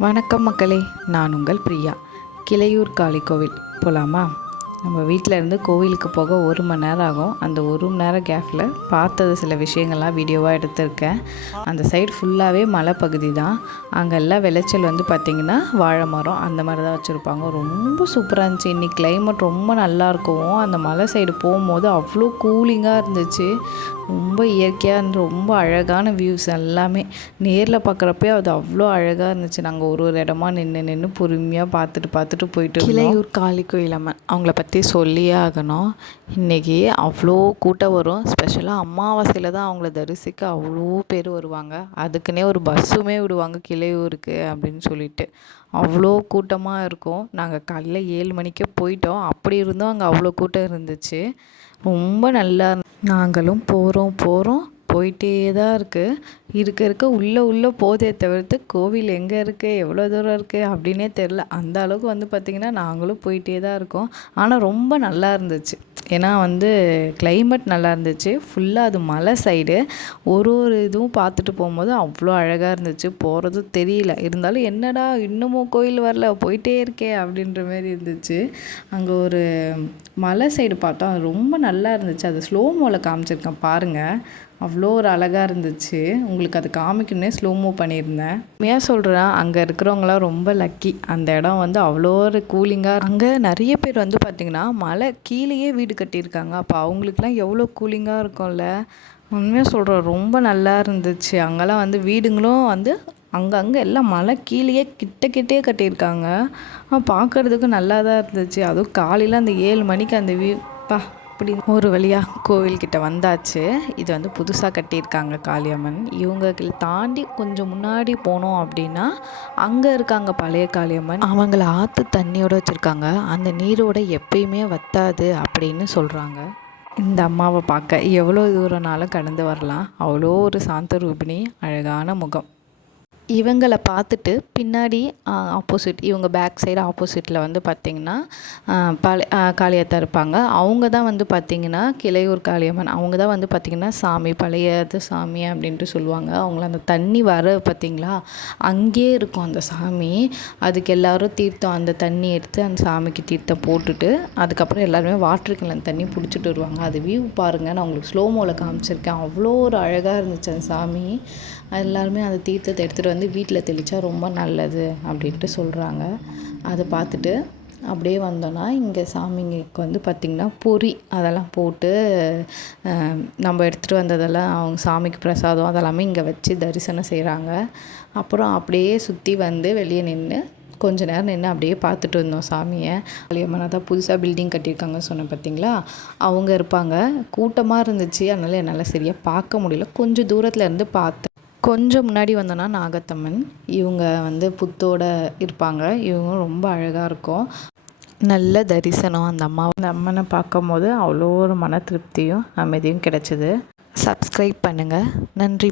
வணக்கம் மக்களே நான் உங்கள் பிரியா. கிளையூர் காளி கோவில் போகலாமா நம்ம வீட்டில் இருந்து கோவிலுக்கு போக ஒரு மணி நேரம் ஆகும். அந்த ஒரு மணி நேரம் கேப்பில் பார்த்தது சில விஷயங்கள்லாம் வீடியோவாக எடுத்திருக்கேன். அந்த சைடு ஃபுல்லாகவே மலைப்பகுதி தான். அங்கெல்லாம் விளைச்சல் வந்து பார்த்திங்கன்னா வாழை மரம் அந்த மாதிரி தான் வச்சுருப்பாங்க. ரொம்ப சூப்பராக இருந்துச்சு. இன்றைக்கி கிளைமேட் ரொம்ப நல்லா இருக்கும் அந்த மலை சைடு போகும்போது அவ்வளோ கூலிங்காக இருந்துச்சு. ரொம்ப இயற்கையாக இருந்து ரொம்ப அழகான வியூஸ் எல்லாமே. நேரில் பார்க்குறப்பே அது அவ்வளோ அழகாக இருந்துச்சு. நாங்கள் ஒரு ஒரு இடமா நின்று நின்று பொறுமையாக பார்த்துட்டு பார்த்துட்டு போயிட்டு கிளையூர் காளி கோயில் அம்மன். அவங்கள பற்றி பற்றி சொல்லியே ஆகணும். இன்றைக்கி அவ்வளோ கூட்டம் வரும். ஸ்பெஷலாக அமாவாசையில் தான் அவங்கள தரிசிக்க அவ்வளோ பேர் வருவாங்க. அதுக்குன்னே ஒரு பஸ்ஸுமே விடுவாங்க. கிளையூருக்கு அப்படின்னு சொல்லிட்டு. அவ்வளோ கூட்டமாக இருக்கும். நாங்கள் காலைல ஏழு மணிக்கே போயிட்டோம். அப்படி இருந்தும் அங்கே அவ்வளோ கூட்டம் இருந்துச்சு. ரொம்ப நல்லா நாங்களும் போகிறோம் போகிறோம் போயிட்டே தான் இருக்குது இருக்க இருக்க உள்ளே உள்ளே போதே தவிர்த்து கோவில் எங்கே இருக்குது எவ்வளோ தூரம் இருக்குது அப்படின்னே தெரில அந்த அளவுக்கு வந்து பார்த்திங்கன்னா நாங்களும் போயிட்டே தான் இருக்கோம். ஆனால் ரொம்ப நல்லா இருந்துச்சு. ஏன்னா வந்து கிளைமேட் நல்லா இருந்துச்சு. ஃபுல்லாக அது மலை சைடு ஒரு ஒரு இதுவும் பார்த்துட்டு போகும்போது அவ்வளோ அழகாக இருந்துச்சு. போகிறதும் தெரியல. இருந்தாலும் என்னடா இன்னமும் கோயில் வரல போயிட்டே இருக்கே அப்படின்ற மாரி இருந்துச்சு. அங்கே ஒரு மலை சைடு பார்த்தோம். அது ரொம்ப நல்லா இருந்துச்சு. அது ஸ்லோ மோவில் காமிச்சிருக்கேன். பாருங்கள் அவ்வளோ ஒரு அழகாக இருந்துச்சு. உங்களுக்கு அது காமிக்கணுன்னே ஸ்லோமோ பண்ணியிருந்தேன். உண்மையாக சொல்கிறேன் அங்கே இருக்கிறவங்களாம் ரொம்ப லக்கி அந்த இடம் வந்து அவ்வளோ ஒரு கூலிங்காக அங்கே நிறைய பேர் வந்து பார்த்திங்கன்னா மலை கீழேயே வீடு கட்டியிருக்காங்க. அப்போ அவங்களுக்குலாம் எவ்வளோ கூலிங்காக இருக்கும்ல? உண்மையாக சொல்கிறோம் ரொம்ப நல்லா இருந்துச்சு. அங்கெல்லாம் வந்து வீடுங்களும் வந்து அங்கங்கே எல்லாம் மலை கீழேயே கிட்ட கிட்டே கட்டியிருக்காங்க. பார்க்குறதுக்கு நல்லா தான் இருந்துச்சு. அதுவும் காலையில் அந்த ஏழு மணிக்கு அந்த வியூ பா அப்படி ஒரு வழியாக கோவில்கிட்ட வந்தாச்சு. இது வந்து புதுசாக கட்டியிருக்காங்க காளியம்மன். இவங்க தாண்டி கொஞ்சம் முன்னாடி போனோம் அப்படின்னா அங்கே இருக்காங்க பழைய காளியம்மன். அவங்கள ஆற்று தண்ணியோடு வச்சுருக்காங்க. அந்த நீரோட எப்பயுமே வத்தாது அப்படின்னு சொல்கிறாங்க இந்த அம்மாவை பார்க்க எவ்வளோ தூரம்னாலும் கடந்து வரலாம். அவ்வளோ ஒரு சாந்த ரூபிணி அழகான முகம். இவங்களை பார்த்துட்டு பின்னாடி ஆப்போசிட் இவங்க பேக் சைடு ஆப்போசிட்டில் வந்து பார்த்திங்கன்னா பழ காளியாத்தா இருப்பாங்க. அவங்க தான் வந்து பார்த்திங்கன்னா கிளையூர் காளியம்மன். அவங்க தான் வந்து பார்த்திங்கன்னா சாமி பழையது சாமி அப்படின்ட்டு சொல்லுவாங்க. அவங்கள அந்த தண்ணி வர பார்த்திங்களா? அங்கேயே இருக்கும் அந்த சாமி. அதுக்கு எல்லோரும் தீர்த்தம் அந்த தண்ணி எடுத்து அந்த சாமிக்கு தீர்த்தம் போட்டுட்டு அதுக்கப்புறம் எல்லாருமே வாட்டர் கிளன் தண்ணி பிடிச்சிட்டு வருவாங்க. அது வியூ பாருங்கள் நான் உங்களுக்கு ஸ்லோ மோவில் காமிச்சிருக்கேன். அவ்வளோ ஒரு அழகாக இருந்துச்சு அந்த சாமி. எல்லாருமே அந்த தீர்த்தத்தை எடுத்துகிட்டு வந்து வந்து வீட்டில் தெளித்தா ரொம்ப நல்லது அப்படின்ட்டு சொல்கிறாங்க அதை பார்த்துட்டு அப்படியே வந்தோன்னா இங்கே சாமிங்களுக்கு வந்து பார்த்திங்கன்னா பொறி அதெல்லாம் போட்டு நம்ம எடுத்துகிட்டு வந்ததெல்லாம் அவங்க சாமிக்கு பிரசாதம் அதெல்லாமே இங்கே வச்சு தரிசனம் செய்கிறாங்க அப்புறம் அப்படியே சுற்றி வந்து வெளியே நின்று கொஞ்ச நேரம் நின்று அப்படியே பார்த்துட்டு இருந்தோம் சாமியை. காளியம்மனை தான் புதுசாக பில்டிங் கட்டியிருக்காங்கன்னு சொன்னேன் பார்த்தீங்களா அவங்க இருப்பாங்க. கூட்டமாக இருந்துச்சு. அதனால் என்னால் சரியாக பார்க்க முடியல. கொஞ்சம் தூரத்தில் இருந்து பார்த்தேன் கொஞ்சம் முன்னாடி வந்தோன்னா நாகத்தம்மன். இவங்க வந்து புத்தோட இருப்பாங்க. இவங்க ரொம்ப அழகாக இருக்கும். நல்ல தரிசனம் அந்த அம்மா. அந்த அம்மனை பார்க்கும் போது அவ்வளோ ஒரு மன திருப்தியும் அமைதியும் கிடைச்சிது. சப்ஸ்கிரைப் பண்ணுங்கள் நன்றி.